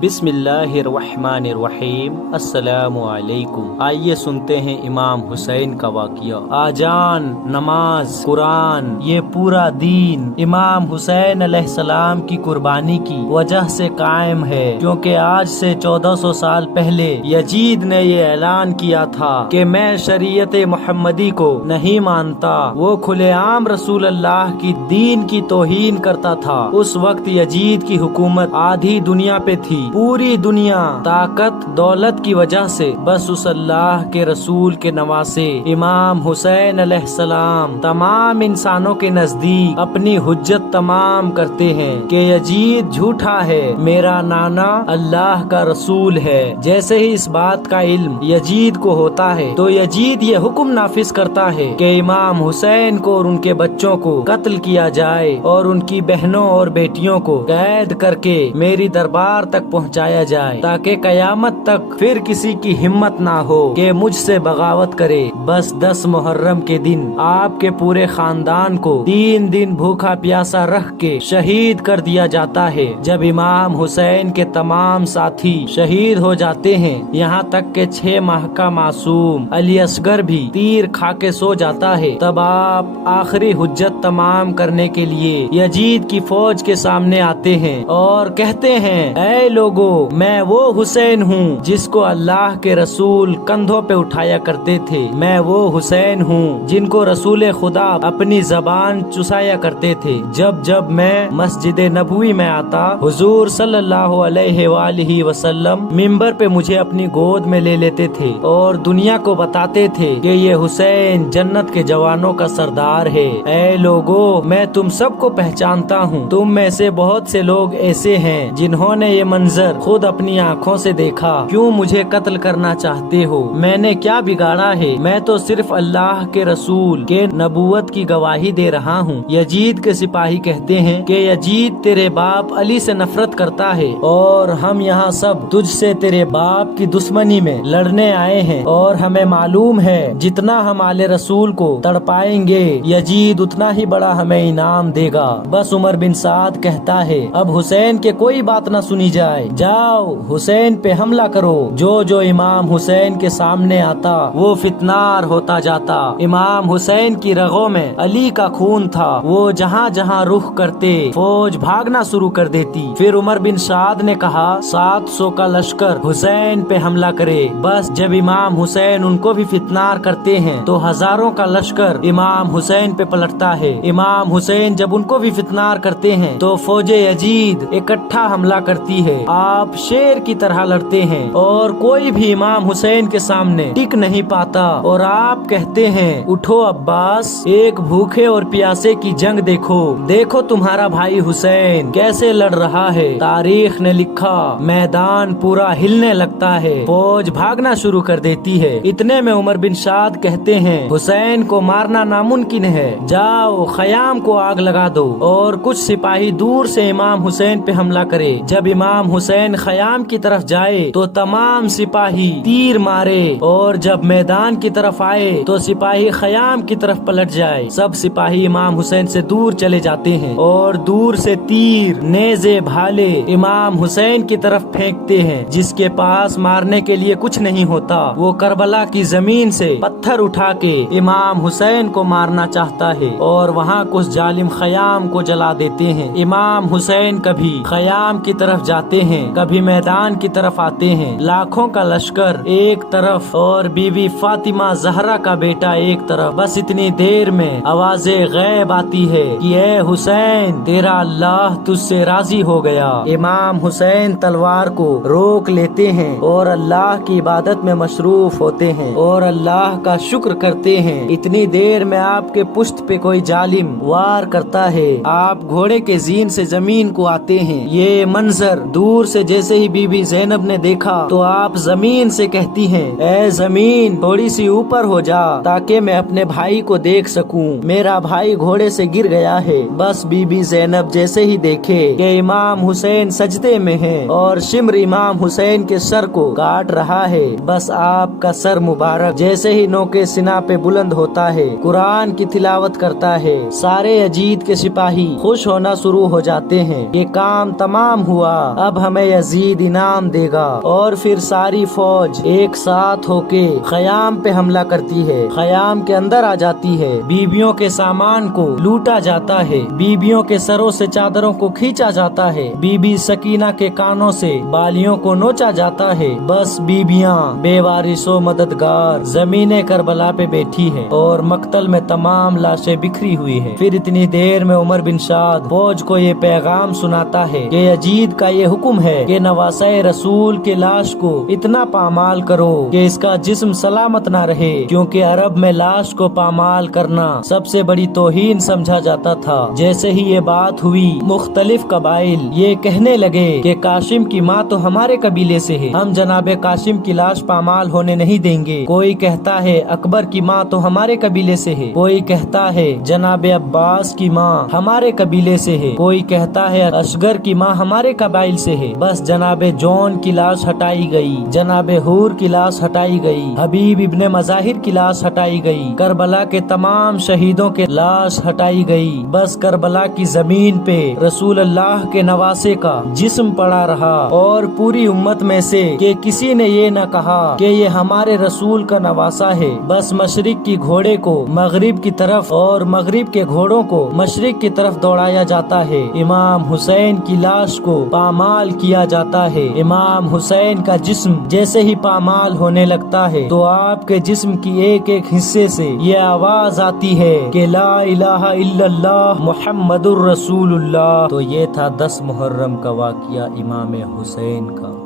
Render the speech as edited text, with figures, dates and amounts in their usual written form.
बिस्मिल्लाहिर्रहमानिर्रहीम। अस्सलामु अलैकुम। आइए सुनते हैं इमाम हुसैन का वाक़या। आजान, नमाज, कुरान, ये पूरा दीन इमाम हुसैन अलैहिस्सलाम की कुर्बानी की वजह से कायम है, क्योंकि आज से 1400 साल पहले यजीद ने ये ऐलान किया था कि मैं शरीयत मोहम्मदी को नहीं मानता। वो खुलेआम रसूल अल्लाह की दीन की तौहीन करता था। उस वक्त यजीद की हुकूमत आधी दुनिया पे थी। पूरी दुनिया ताकत दौलत की वजह से बस उस अल्लाह के रसूल के नवासे इमाम हुसैन अलैहिस्सलाम तमाम इंसानों के नजदीक अपनी हुज्जत तमाम करते हैं कि यजीद झूठा है, मेरा नाना अल्लाह का रसूल है। जैसे ही इस बात का इल्म यजीद को होता है तो यजीद ये हुक्म नाफिज करता है कि इमाम हुसैन को और उनके बच्चों को कत्ल किया जाए और उनकी बहनों और बेटियों को कैद करके मेरी दरबार तक पहुंचाया जाए, ताकि कयामत तक फिर किसी की हिम्मत ना हो कि मुझसे बगावत करे। बस 10 मुहर्रम के दिन आपके पूरे खानदान को 3 दिन भूखा प्यासा रख के शहीद कर दिया जाता है। जब इमाम हुसैन के तमाम साथी शहीद हो जाते हैं, यहाँ तक के 6 माह का मासूम अली असगर भी तीर खा के सो जाता है, तब आप आखिरी हुज्जत तमाम करने के लिए यजीद की फौज के सामने आते हैं और कहते हैं, ऐ लोगो, मैं वो हुसैन हूँ जिसको अल्लाह के रसूल कंधों पे उठाया करते थे। मैं वो हुसैन हूँ जिनको रसूल खुदा अपनी जबान चुसाया करते थे। जब जब मैं मस्जिद नबवी में आता, हुजूर सल्लल्लाहु अलैहि वसल्लम मिंबर पे मुझे अपनी गोद में ले लेते थे और दुनिया को बताते थे कि ये हुसैन जन्नत के जवानों का सरदार है। ऐ लोगो, मैं तुम सबको पहचानता हूँ। तुम में से बहुत से लोग ऐसे हैं जिन्होंने ये मंजर खुद अपनी आँखों से देखा। क्यों मुझे कत्ल करना चाहते हो? मैंने क्या बिगाड़ा है? मैं तो सिर्फ अल्लाह के रसूल के नबूवत की गवाही दे रहा हूँ। यजीद के सिपाही कहते हैं कि यजीद, तेरे बाप अली से नफरत करता है और हम यहाँ सब तुझसे तेरे बाप की दुश्मनी में लड़ने आए हैं, और हमें मालूम है जितना हम आले रसूल को तड़पाएंगे यजीद उतना ही बड़ा हमें इनाम देगा। बस उमर बिन साद कहता है, अब हुसैन के कोई बात न सुनी जाए, जाओ हुसैन पे हमला करो। जो जो इमाम हुसैन के सामने आता वो फितनार होता जाता। इमाम हुसैन की रगों में अली का खून था। वो जहाँ जहाँ रुख करते फौज भागना शुरू कर देती। फिर उमर बिन साद ने कहा, 700 का लश्कर हुसैन पे हमला करे। बस जब इमाम हुसैन उनको भी फितनार करते हैं तो हजारों का लश्कर इमाम हुसैन पे पलटता है। इमाम हुसैन जब उनको भी फितनार करते हैं तो फौजे यजीद इकट्ठा हमला करती है। आप शेर की तरह लड़ते हैं और कोई भी इमाम हुसैन के सामने टिक नहीं पाता, और आप कहते हैं, उठो अब्बास, एक भूखे और प्यासे की जंग देखो। देखो तुम्हारा भाई हुसैन कैसे लड़ रहा है। तारीख ने लिखा, मैदान पूरा हिलने लगता है, फौज भागना शुरू कर देती है। इतने में उमर बिन साद कहते हैं, हुसैन को मारना नामुमकिन है, जाओ खयाम को आग लगा दो। और कुछ सिपाही दूर से इमाम हुसैन पे हमला करे। जब इमाम हुसैन खयाम की तरफ जाए तो तमाम सिपाही तीर मारे, और जब मैदान की तरफ आए तो सिपाही खयाम की तरफ पलट जाए। सब सिपाही इमाम हुसैन से दूर चले जाते हैं और दूर से तीर, नेज़े, भाले इमाम हुसैन की तरफ फेंकते हैं। जिसके पास मारने के लिए कुछ नहीं होता, वो करबला की जमीन से पत्थर उठा के इमाम हुसैन को मारना चाहता है, और वहाँ कुछ जालिम खयाम को जला देते हैं। इमाम हुसैन कभी खयाम की तरफ जाते हैं, कभी मैदान की तरफ आते हैं। लाखों का लश्कर एक तरफ और बीवी फातिमा जहरा का बेटा एक तरफ। बस इतनी देर में आवाज़े गैब आती है कि ए हुसैन, तेरा अल्लाह तुझसे राजी हो गया। इमाम हुसैन तलवार को रोक लेते हैं और अल्लाह की इबादत में मशरूफ होते हैं और अल्लाह का शुक्र करते हैं। इतनी देर में आपके पुश्त पे कोई जालिम वार करता है। आप घोड़े के जीन से जमीन को आते हैं। ये मंजर दूर से जैसे ही बीबी ज़ैनब ने देखा तो आप जमीन से कहती हैं, ए जमीन, थोड़ी सी ऊपर हो जा ताकि मैं अपने भाई को देख सकूं। मेरा भाई घोड़े से गिर गया है। बस बीबी ज़ैनब जैसे ही देखे कि इमाम हुसैन सजदे में है और शिम्र इमाम हुसैन के सर को काट रहा है, बस आपका सर मुबारक जैसे ही नोके सिना पे बुलंद होता है, कुरान की तिलावत करता है। सारे यजीद के सिपाही खुश होना शुरू हो जाते हैं। ये काम तमाम हुआ, अब ہمیں یزید انعام دے گا۔ اور پھر ساری فوج ایک ساتھ ہو کے خیام پہ حملہ کرتی ہے، خیام کے اندر آ جاتی ہے، بیویوں کے سامان کو لوٹا جاتا ہے، بیویوں کے سروں سے چادروں کو کھینچا جاتا ہے، بی بی سکینہ کے کانوں سے بالیوں کو نوچا جاتا ہے۔ بس بیبیاں بے وارث و مددگار زمین کربلا پہ بیٹھی ہے اور مقتل میں تمام لاشیں بکھری ہوئی ہے۔ پھر اتنی دیر میں عمر بن شاد فوج کو یہ پیغام سناتا ہے کہ یزید کا یہ حکم ہے کہ نواسہ رسول کے لاش کو اتنا پامال کرو کہ اس کا جسم سلامت نہ رہے، کیونکہ عرب میں لاش کو پامال کرنا سب سے بڑی توہین سمجھا جاتا تھا۔ جیسے ہی یہ بات ہوئی، مختلف قبائل یہ کہنے لگے کہ قاسم کی ماں تو ہمارے قبیلے سے ہے، ہم جناب قاسم کی لاش پامال ہونے نہیں دیں گے۔ کوئی کہتا ہے اکبر کی ماں تو ہمارے قبیلے سے ہے، کوئی کہتا ہے جناب عباس کی ماں ہمارے قبیلے سے ہے، کوئی کہتا ہے اصغر کی ماں ہمارے قبائل سے ہے۔ بس جناب جون کی لاش ہٹائی گئی، جناب حور کی لاش ہٹائی گئی، حبیب ابن مظاہر کی لاش ہٹائی گئی، کربلا کے تمام شہیدوں کے لاش ہٹائی گئی۔ بس کربلا کی زمین پہ رسول اللہ کے نواسے کا جسم پڑا رہا، اور پوری امت میں سے کہ کسی نے یہ نہ کہا کہ یہ ہمارے رسول کا نواسا ہے۔ بس مشرق کی گھوڑے کو مغرب کی طرف اور مغرب کے گھوڑوں کو مشرق کی طرف دوڑایا جاتا ہے، امام حسین کی لاش کو پامال کیا جاتا ہے۔ امام حسین کا جسم جیسے ہی پامال ہونے لگتا ہے تو آپ کے جسم کی ایک ایک حصے سے یہ آواز آتی ہے کہ لا الہ الا اللہ محمد الرسول اللہ۔ تو یہ تھا 10 محرم کا واقعہ امام حسین کا۔